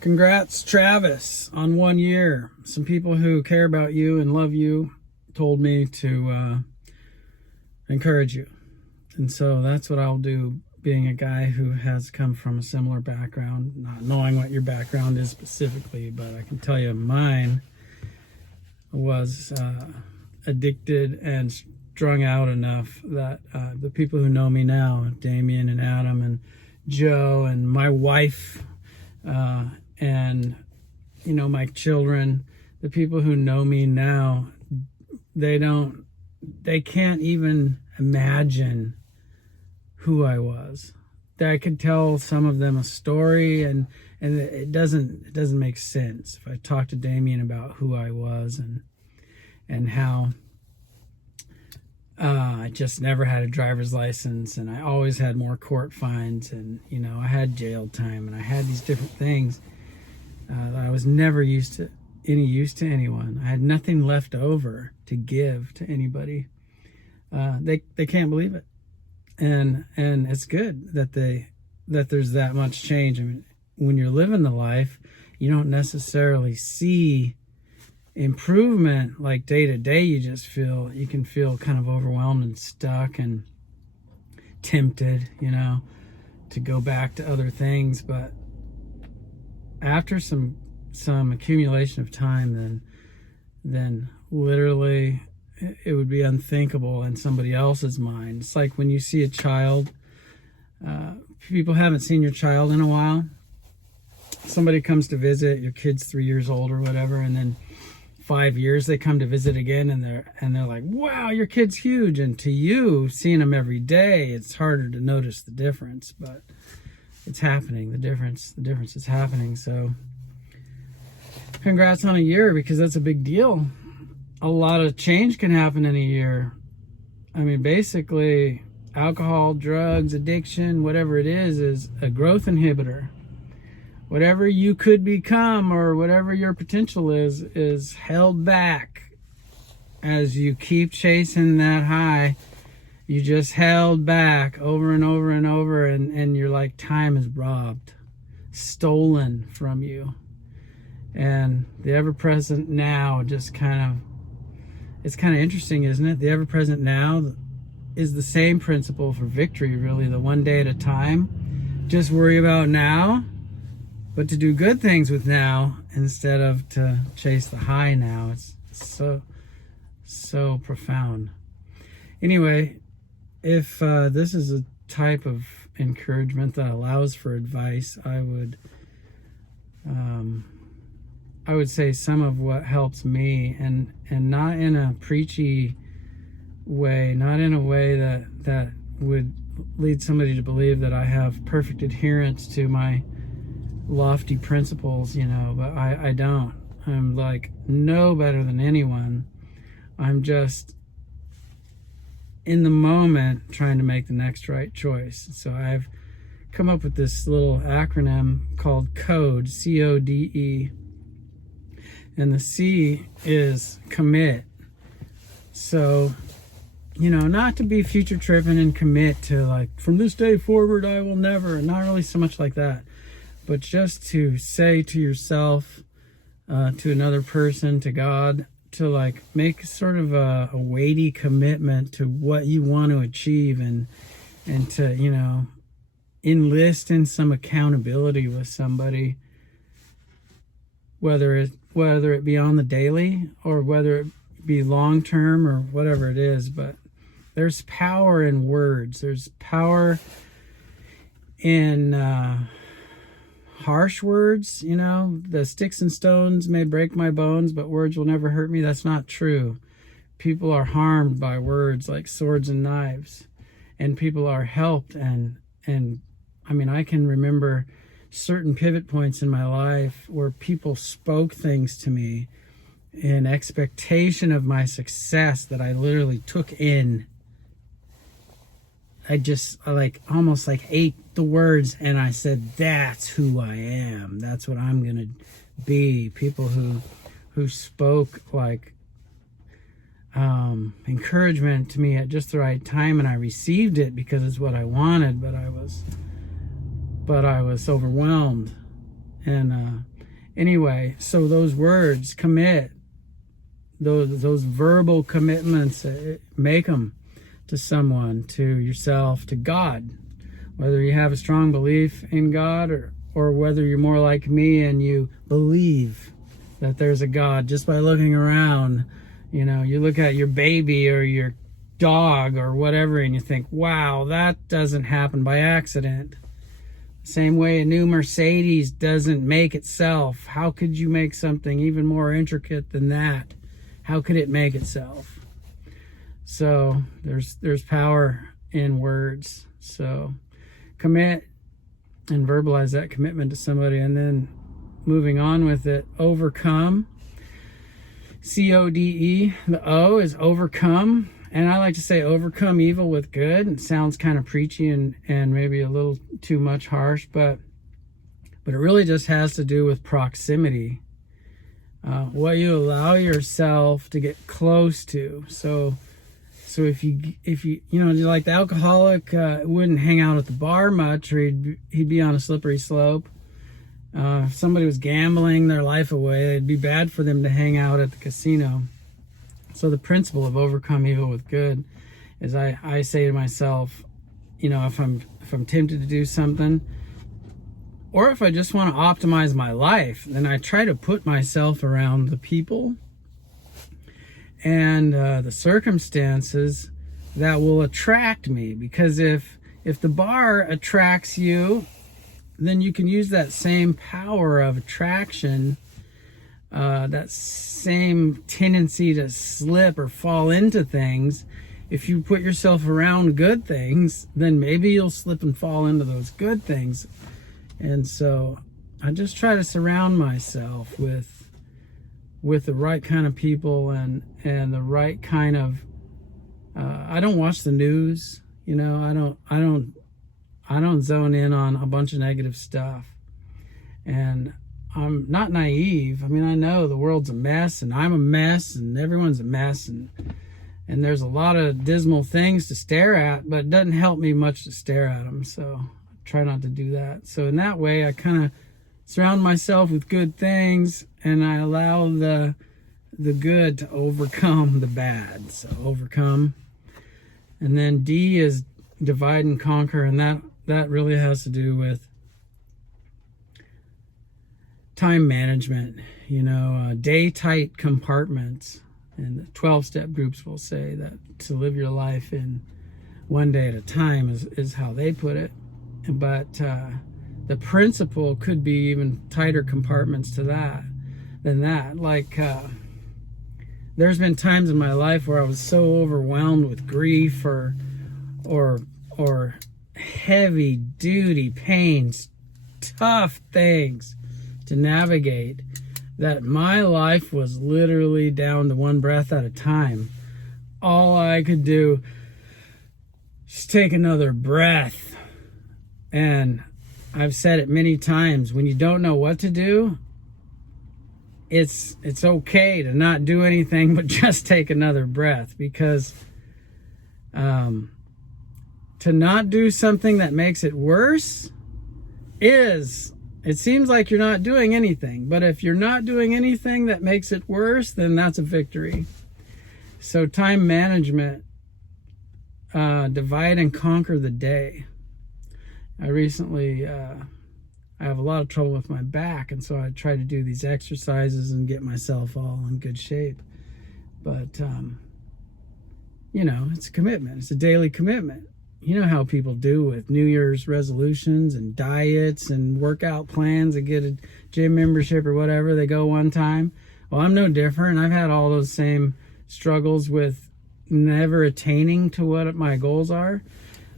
Congrats, Travis, on 1 year. Some people who care about you and love you told me to encourage you. And so that's what I'll do, being a guy who has come from a similar background, not knowing what your background is specifically, but I can tell you mine was addicted and strung out enough that the people who know me now, Damien and Adam and Joe and my wife, and my children, the people who know me now, they can't even imagine who I was. I could tell some of them a story, and it doesn't make sense. If I talk to Damien about who I was and how I just never had a driver's license, and I always had more court fines, and I had jail time, and I had these different things that I was never any use to anyone. I had nothing left over to give to anybody. They can't believe it, and it's good that there's that much change. I mean, when you're living the life, you don't necessarily see improvement like day to day. You can feel kind of overwhelmed and stuck and tempted, to go back to other things. But after some accumulation of time, then literally it would be unthinkable in somebody else's mind. It's like when you see a child, people haven't seen your child in a while. Somebody comes to visit, your kid's 3 years old or whatever, and then 5 years they come to visit again, and they're like, wow, your kid's huge. And to you, seeing them every day, it's harder to notice the difference, but it's happening. The difference is happening. So congrats on a year, because that's a big deal. A lot of change can happen in a year. I mean, basically, alcohol, drugs, addiction, whatever it is a growth inhibitor. Whatever you could become or whatever your potential is held back as you keep chasing that high. You just held back over and over and over, and you're like, time is robbed, stolen from you. And the ever-present now it's kind of interesting, isn't it? The ever-present now is the same principle for victory, really, the one day at a time. Just worry about now, but to do good things with now instead of to chase the high now. It's so profound. Anyway, if this is a type of encouragement that allows for advice, I would say some of what helps me, and not in a preachy way, not in a way that would lead somebody to believe that I have perfect adherence to my lofty principles, but I don't. I'm like no better than anyone. I'm just in the moment trying to make the next right choice. So I've come up with this little acronym called CODE, CODE. And the C is commit. So, not to be future tripping and commit to like, from this day forward, I will never, not really so much like that, but just to say to yourself, to another person, to God, to like make sort of a weighty commitment to what you want to achieve, and to, enlist in some accountability with somebody, whether it be on the daily or whether it be long term or whatever it is. But there's power in words. There's power in harsh words. The sticks and stones may break my bones, but words will never hurt me. That's not true. People are harmed by words like swords and knives, and people are helped. And I mean, I can remember certain pivot points in my life where people spoke things to me in expectation of my success that I literally took in. I almost ate the words, and I said, that's who I am. That's what I'm going to be. People who spoke like encouragement to me at just the right time, and I received it because it's what I wanted, but I was overwhelmed And anyway, so those words, commit, those verbal commitments, make them to someone, to yourself, to God. Whether you have a strong belief in God, or whether you're more like me and you believe that there's a God just by looking around. You know, you look at your baby or your dog or whatever and you think, wow, that doesn't happen by accident. Same way a new Mercedes doesn't make itself. How could you make something even more intricate than that? How could it make itself? So there's power in words. So commit and verbalize that commitment to somebody, and then moving on with it, overcome. CODE, the O is overcome. And I like to say overcome evil with good. It sounds kind of preachy and maybe a little too much harsh, but it really just has to do with proximity. What you allow yourself to get close to. So if you like the alcoholic wouldn't hang out at the bar much, or he'd be on a slippery slope. If somebody was gambling their life away, it'd be bad for them to hang out at the casino. So the principle of overcome evil with good is I say to myself, if I'm tempted to do something, or if I just want to optimize my life, then I try to put myself around the people and the circumstances that will attract me. Because if the bar attracts you, then you can use that same power of attraction, that same tendency to slip or fall into things. If you put yourself around good things, then maybe you'll slip and fall into those good things. And so I just try to surround myself with the right kind of people and the right kind of I don't watch the news. I don't zone in on a bunch of negative stuff. And I'm not naive. I mean, I know the world's a mess, and I'm a mess, and everyone's a mess, and there's a lot of dismal things to stare at, but it doesn't help me much to stare at them. So I try not to do that. So in that way, I kind of surround myself with good things, and I allow the good to overcome the bad. So overcome. And then D is divide and conquer, and that really has to do with time management, day tight compartments. And the 12-step groups will say that to live your life in one day at a time is how they put it. But the principle could be even tighter compartments than that. Like there's been times in my life where I was so overwhelmed with grief or heavy duty pains, tough things to navigate, that my life was literally down to one breath at a time. All I could do is take another breath. And I've said it many times, when you don't know what to do, it's okay to not do anything but just take another breath, because to not do something that makes it worse it seems like you're not doing anything. But if you're not doing anything that makes it worse, then that's a victory. So time management, divide and conquer the day. I recently, I have a lot of trouble with my back, and so I try to do these exercises and get myself all in good shape. But, it's a commitment. It's a daily commitment. You know how people do with New Year's resolutions and diets and workout plans and get a gym membership or whatever. They go one time. Well, I'm no different. I've had all those same struggles with never attaining to what my goals are.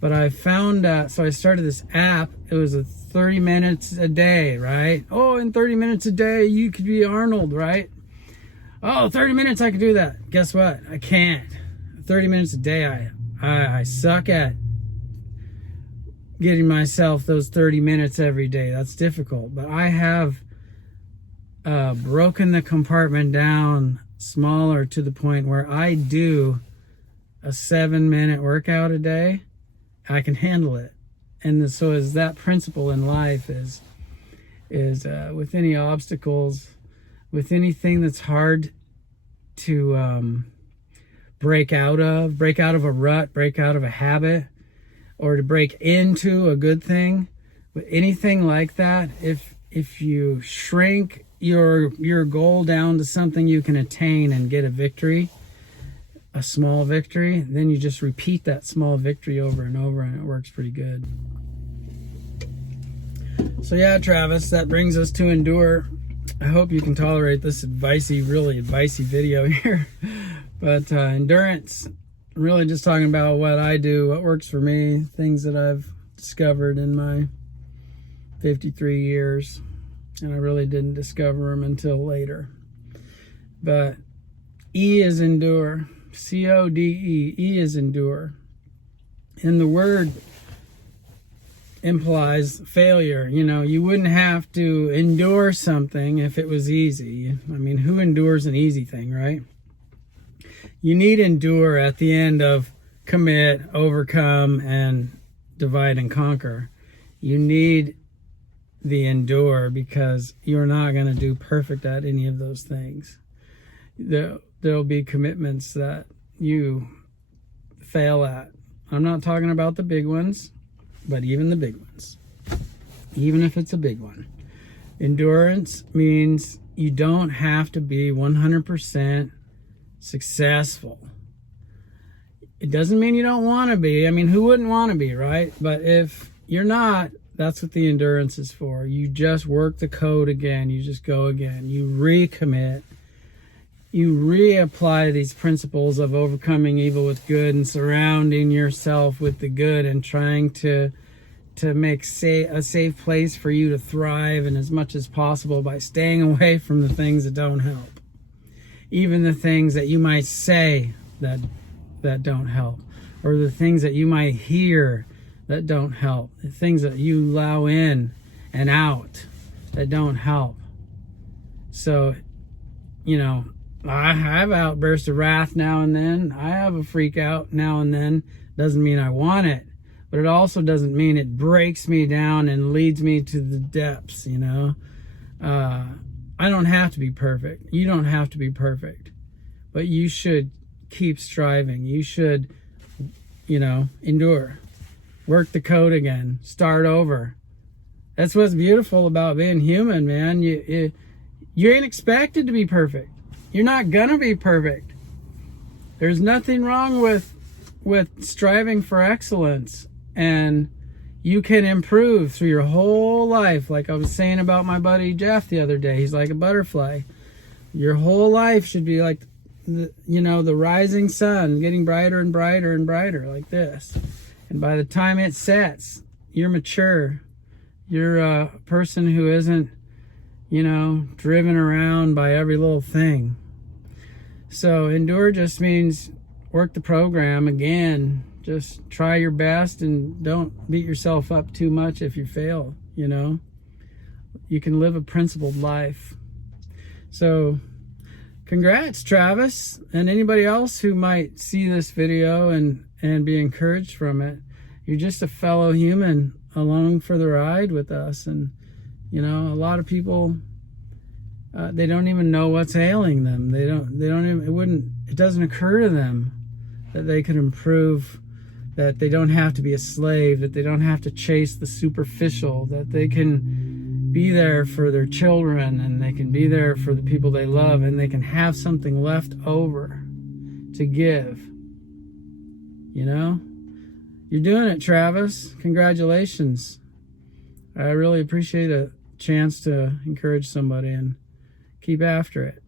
But I found, so I started this app. It was 30 minutes a day, right? Oh, in 30 minutes a day, you could be Arnold, right? Oh, 30 minutes, I can do that. Guess what? I can't. 30 minutes a day, I suck at getting myself those 30 minutes every day. That's difficult. But I have broken the compartment down smaller to the point where I do a 7-minute workout a day. I can handle it. And so is that principle in life, is is with any obstacles, with anything that's hard to break out of a rut, break out of a habit, or to break into a good thing, with anything like that, if you shrink your goal down to something you can attain and get a victory, a small victory, then you just repeat that small victory over and over, and it works pretty good. So yeah, Travis, that brings us to endure. I hope you can tolerate this really advicey video here. But endurance, I'm really just talking about what I do, what works for me, things that I've discovered in my 53 years. And I really didn't discover them until later. But E is endure. C-O-D-E. E is endure. And the word implies failure. You know, you wouldn't have to endure something if it was easy. I mean, who endures an easy thing, right? You need endure at the end of commit, overcome, and divide and conquer. You need the endure because you're not going to do perfect at any of those things. There'll be commitments that you fail at. I'm not talking about the big ones, but even the big ones, even if it's a big one. Endurance means you don't have to be 100% successful. It doesn't mean you don't want to be. I mean, who wouldn't want to be, right? But if you're not, that's what the endurance is for. You just work the code again. You just go again. You recommit. You reapply these principles of overcoming evil with good and surrounding yourself with the good and trying to make a safe place for you to thrive, and as much as possible by staying away from the things that don't help. Even the things that you might say that don't help, or the things that you might hear that don't help, the things that you allow in and out that don't help. So, you know, I have outbursts of wrath now and then. I have a freak out now and then. Doesn't mean I want it, but it also doesn't mean it breaks me down and leads me to the depths, you know. I don't have to be perfect. You don't have to be perfect, but you should keep striving. You should, you know, endure. Work the code again. Start over. That's what's beautiful about being human, man. You ain't expected to be perfect. You're not gonna be perfect. There's nothing wrong with striving for excellence, and you can improve through your whole life. Like I was saying about my buddy Jeff the other day, he's like a butterfly. Your whole life should be like the rising sun, getting brighter and brighter and brighter, like this. And by the time it sets, you're mature. You're a person who isn't, driven around by every little thing. So endure just means work the program again. Just try your best and don't beat yourself up too much if you fail, You can live a principled life. So congrats, Travis, and anybody else who might see this video and be encouraged from it. You're just a fellow human along for the ride with us. And, a lot of people, they don't even know what's ailing them. It doesn't occur to them that they could improve, that they don't have to be a slave, that they don't have to chase the superficial, that they can be there for their children, and they can be there for the people they love, and they can have something left over to give. You're doing it, Travis. Congratulations. I really appreciate a chance to encourage somebody, and keep after it.